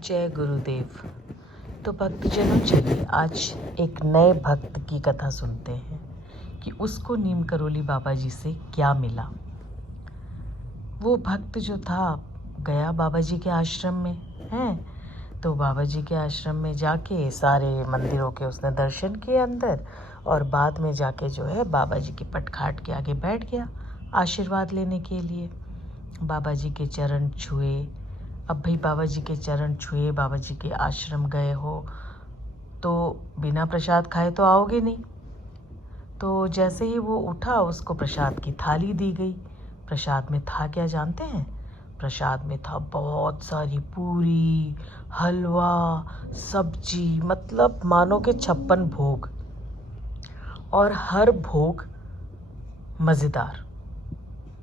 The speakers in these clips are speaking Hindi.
जय गुरुदेव। तो भक्तजनों, चलिए आज एक नए भक्त की कथा सुनते हैं कि उसको नीम करोली बाबा जी से क्या मिला। वो भक्त जो था गया बाबा जी के आश्रम में हैं, तो बाबा जी के आश्रम में जाके सारे मंदिरों के उसने दर्शन किए अंदर, और बाद में जाके जो है बाबा जी के पटखाट के आगे बैठ गया आशीर्वाद लेने के लिए। बाबा जी के चरण छुए। अब भाई बाबा जी के चरण छुए, बाबा जी के आश्रम गए हो तो बिना प्रसाद खाए तो आओगे नहीं। तो जैसे ही वो उठा उसको प्रसाद की थाली दी गई। प्रसाद में था क्या जानते हैं? प्रसाद में था बहुत सारी पूरी, हलवा, सब्जी, मतलब मानो के 56 भोग, और हर भोग मज़ेदार।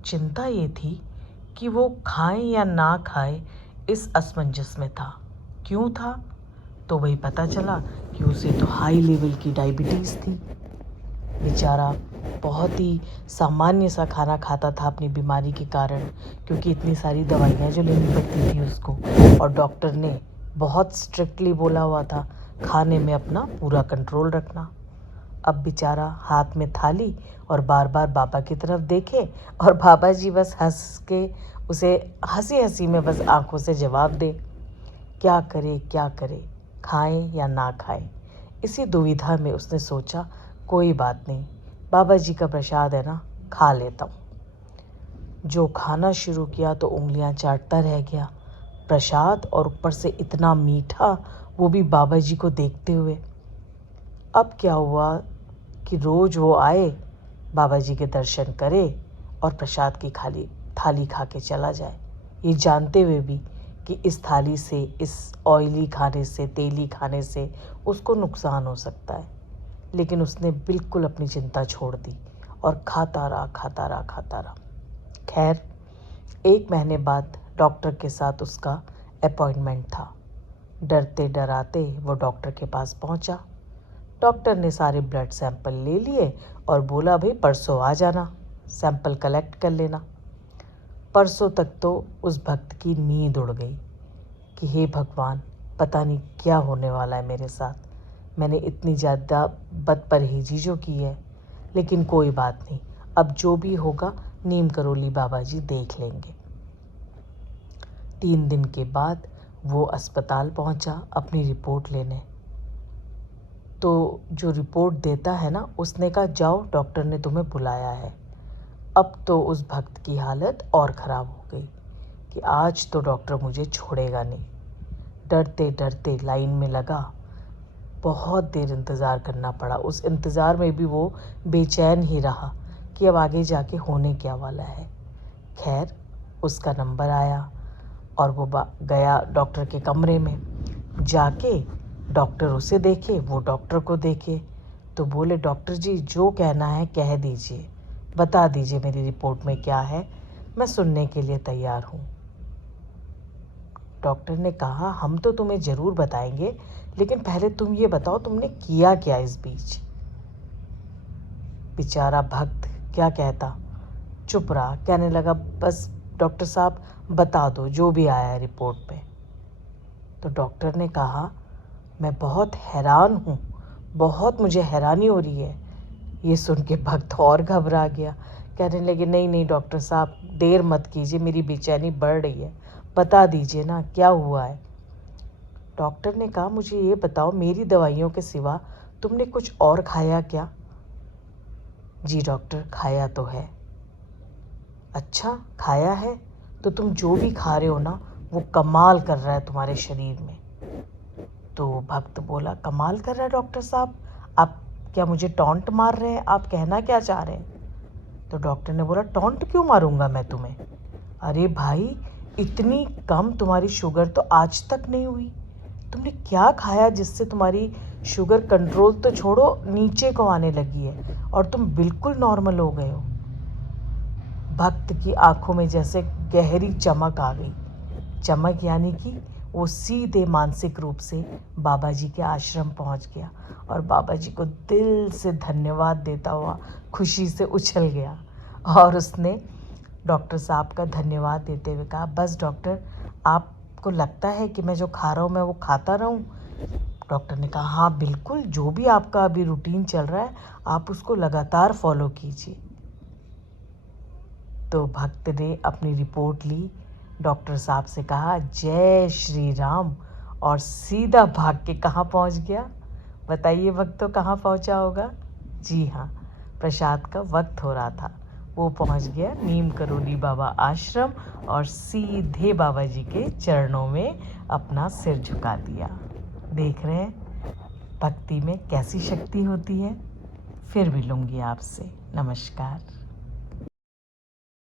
चिंता ये थी कि वो खाएं या ना खाएं, इस असमंजस में था। क्यों था? तो वही पता चला कि उसे तो हाई लेवल की डायबिटीज़ थी। बेचारा बहुत ही सामान्य सा खाना खाता था अपनी बीमारी के कारण, क्योंकि इतनी सारी दवाइयाँ जो लेनी पड़ती थी उसको, और डॉक्टर ने बहुत स्ट्रिक्टली बोला हुआ था खाने में अपना पूरा कंट्रोल रखना। अब बेचारा हाथ में थाली और बार बार बाबा की तरफ देखे, और बाबा जी बस हंस के उसे हंसी हंसी में बस आंखों से जवाब दे। क्या करे क्या करे, खाएं या ना खाएं। इसी दुविधा में उसने सोचा कोई बात नहीं, बाबा जी का प्रसाद है ना, खा लेता हूँ। जो खाना शुरू किया तो उंगलियां चाटता रह गया। प्रसाद और ऊपर से इतना मीठा, वो भी बाबा जी को देखते हुए। अब क्या हुआ कि रोज़ वो आए, बाबा जी के दर्शन करे और प्रसाद की थाली खा के चला जाए, ये जानते हुए भी कि इस थाली से, इस ऑयली खाने से, तेली खाने से उसको नुकसान हो सकता है। लेकिन उसने बिल्कुल अपनी चिंता छोड़ दी और खाता रहा खाता रहा खाता रहा। खैर, 1 महीने बाद डॉक्टर के साथ उसका अपॉइंटमेंट था। डरते डराते वो डॉक्टर के पास पहुंचा। डॉक्टर ने सारे ब्लड सैंपल ले लिए और बोला भाई परसों आ जाना, सैंपल कलेक्ट कर लेना। परसों तक तो उस भक्त की नींद उड़ गई कि हे भगवान, पता नहीं क्या होने वाला है मेरे साथ। मैंने इतनी ज़्यादा बदपरहेजी जो की है, लेकिन कोई बात नहीं, अब जो भी होगा नीम करोली बाबा जी देख लेंगे। 3 दिन के बाद वो अस्पताल पहुंचा अपनी रिपोर्ट लेने। तो जो रिपोर्ट देता है ना, उसने कहा जाओ, डॉक्टर ने तुम्हें बुलाया है। अब तो उस भक्त की हालत और ख़राब हो गई कि आज तो डॉक्टर मुझे छोड़ेगा नहीं। डरते डरते लाइन में लगा, बहुत देर इंतज़ार करना पड़ा। उस इंतज़ार में भी वो बेचैन ही रहा कि अब आगे जाके होने क्या वाला है। खैर, उसका नंबर आया और वो गया डॉक्टर के कमरे में। जाके डॉक्टर उसे देखे, वो डॉक्टर को देखे, तो बोले डॉक्टर जी जो कहना है कह दीजिए, बता दीजिए मेरी रिपोर्ट में क्या है, मैं सुनने के लिए तैयार हूँ। डॉक्टर ने कहा हम तो तुम्हें ज़रूर बताएंगे, लेकिन पहले तुम ये बताओ तुमने किया क्या इस बीच। बेचारा भक्त क्या कहता, चुप रहा। कहने लगा बस डॉक्टर साहब बता दो जो भी आया है रिपोर्ट में। तो डॉक्टर ने कहा मैं बहुत हैरान हूँ, बहुत मुझे हैरानी हो रही है। ये सुन के भक्त और घबरा गया। कहने लगे नहीं नहीं डॉक्टर साहब, देर मत कीजिए, मेरी बेचैनी बढ़ रही है, बता दीजिए ना क्या हुआ है। डॉक्टर ने कहा मुझे ये बताओ, मेरी दवाइयों के सिवा तुमने कुछ और खाया क्या? जी डॉक्टर, खाया तो है। अच्छा खाया है, तो तुम जो भी खा रहे हो ना वो कमाल कर रहा है तुम्हारे शरीर में। तो भक्त बोला कमाल कर रहा है डॉक्टर साहब, आप क्या मुझे टॉन्ट मार रहे हैं? आप कहना क्या चाह रहे हैं? तो डॉक्टर ने बोला टॉन्ट क्यों मारूंगा मैं तुम्हें? अरे भाई, इतनी कम तुम्हारी शुगर तो आज तक नहीं हुई। तुमने क्या खाया जिससे तुम्हारी शुगर कंट्रोल तो छोड़ो नीचे को आने लगी है और तुम बिल्कुल नॉर्मल हो गए हो? भक्त की आंखों में जैसे गहरी चमक आ गई। चमक यानी कि वो सीधे मानसिक रूप से बाबा जी के आश्रम पहुंच गया और बाबा जी को दिल से धन्यवाद देता हुआ खुशी से उछल गया। और उसने डॉक्टर साहब का धन्यवाद देते हुए कहा बस डॉक्टर, आपको आपको लगता है कि मैं जो खा रहा हूँ मैं वो खाता रहूँ? डॉक्टर ने कहा, हाँ बिल्कुल, जो भी आपका अभी रूटीन चल रहा है आप उसको लगातार फॉलो कीजिए। तो भक्त ने अपनी रिपोर्ट ली, डॉक्टर साहब से कहा जय श्री राम, और सीधा भाग के कहाँ पहुँच गया? बताइए भक्तों, कहाँ पहुँचा होगा? जी हाँ, प्रसाद का वक्त हो रहा था। वो पहुँच गया नीम करोली बाबा आश्रम और सीधे बाबा जी के चरणों में अपना सिर झुका दिया। देख रहे हैं भक्ति में कैसी शक्ति होती है। फिर मिलूंगी आपसे। नमस्कार।